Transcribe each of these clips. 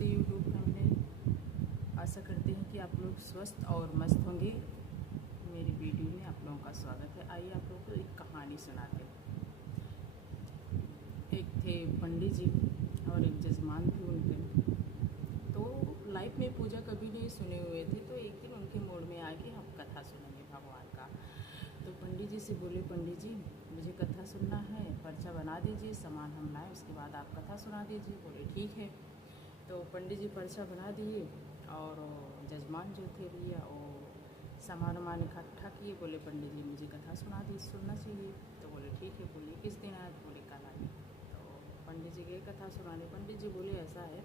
नमस्ते YouTube family. आशा करते हैं कि आप लोग स्वस्थ और मस्त होंगे। मेरी वीडियो में आप लोगों का स्वागत है। आइए आप लोगों को एक कहानी सुनाते हैं। एक थे पंडित जी और एक जजमान थे उनके। तो लाइफ में पूजा कभी नहीं सुने हुए थे, तो एक दिन उनके मूड में आ कि हम कथा सुनेंगे भगवान का। तो पंडित जी से बोले, पंडित जी मुझे कथा सुनना है, पर्चा बना दीजिए, सामान हम लाएँ, उसके बाद आप कथा सुना दीजिए। बोले ठीक है। तो पंडित जी पर्चा बना दिए और जजमान जो थे भैया वो सामान वामान इकट्ठा किए। बोले पंडित जी मुझे कथा सुनना चाहिए। तो बोले ठीक है। बोले किस दिन आए? तो बोले कल आए। तो पंडित जी गए कथा सुनाने। पंडित जी बोले ऐसा है,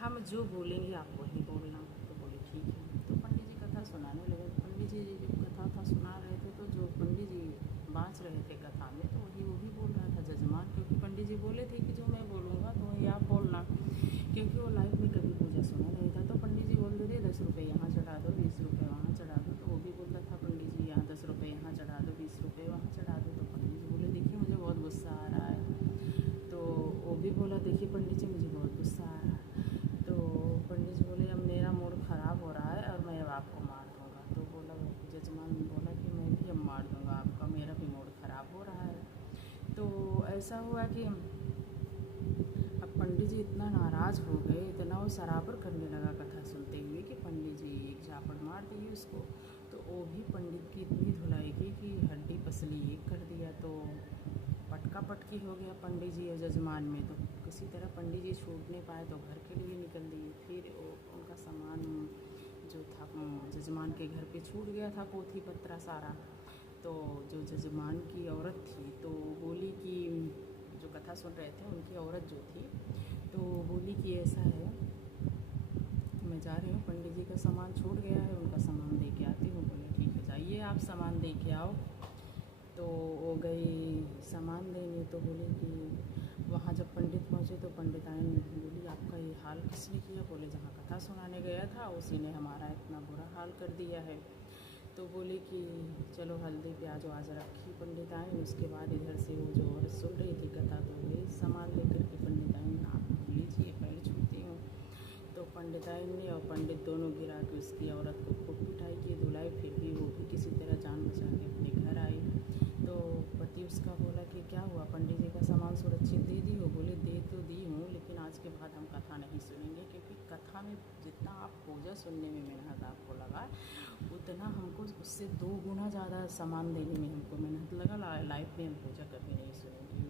हम जो बोलेंगे आप वही बोलना। तो बोले ठीक है। तो पंडित जी कथा सुनाने लगे। पंडित जी जब कथा सुना रहे थे तो जो पंडित जी बाँच रहे थे कथा में, तो वही वो भी बोल रहा था जजमान, क्योंकि पंडित जी बोले थे कि जो मैं बोलूँगा तो वही आप बोलना, क्योंकि वो लाइफ में कभी पूजा सुना नहीं था। तो पंडित जी बोलते थे 10 रुपये यहाँ चढ़ा दो, 20 रुपये वहाँ चढ़ा दो। तो वो भी बोलता था पंडित जी यहाँ 10 रुपये यहाँ चढ़ा दो, 20 रुपये वहाँ चढ़ा दो। तो पंडित जी बोले देखिए मुझे बहुत गुस्सा आ रहा है। तो वो भी बोला देखिए पंडित जी मुझे बहुत गुस्सा आ रहा है। तो पंडित जी बोले अब मेरा मूड ख़राब हो रहा है और मैं अब आपको मार दूँगा। तो बोला जजमान बोला कि मैं भी अब मार दूँगा आपका, मेरा भी मूड ख़राब हो रहा है। तो ऐसा हुआ कि अब पंडित जी इतना नाराज़ हो गए, इतना वो सराबर करने लगा कथा सुनते हुए कि पंडित जी एक झापड़ मार दिए उसको। तो वो भी पंडित की इतनी धुलाई की कि हड्डी पसली एक कर दिया। तो पटका पटकी हो गया पंडित जी और जजमान में। तो किसी तरह पंडित जी छूट नहीं पाए तो घर के लिए निकल दिए। फिर उनका सामान जो था जजमान के घर पे छूट गया था, पोथी पत्रा सारा। तो जो जजमान की औरत थी तो बोली कि जो कथा सुन रहे थे उनकी औरत जो थी तो बोली कि ऐसा है, मैं जा रही हूँ, पंडित जी का सामान छूट गया है, उनका सामान दे के आती हूँ। बोले ठीक है जाइए आप सामान दे के आओ। तो वो गई सामान देने। तो बोले कि वहाँ जब पंडित पहुँचे तो पंडिताइन बोली आपका ये हाल किसने किया? बोले जहाँ कथा सुनाने गया था उसी ने हमारा इतना बुरा हाल कर दिया है। तो बोले कि चलो हल्दी प्याज वाज रखी पंडिताइन। उसके बाद इधर से वो जो औरत सुन रही थी कथा तो गई सामान लेकर के पंडिताइन आप लीजिए पैर छूती हूँ। तो पंडिताइन ने और पंडित दोनों गिरा के उसकी औरत को खूब पिटाई की, धुलाई। फिर भी वो भी किसी तरह जान बचा के अपने घर आई। तो पति उसका बोला कि क्या हुआ, पंडित जी का सामान सुरक्षित दे दी हो? बोले दे तो दी हूँ, लेकिन आज के बाद हम कथा नहीं सुनेंगे, क्योंकि कथा में जितना आप पूजा सुनने में मेहनत आपको लगा उतना हमको उससे 2 गुना ज़्यादा सामान देने में हमको मेहनत लगा। लाइफ में हम पूजा कभी नहीं सुनेंगे।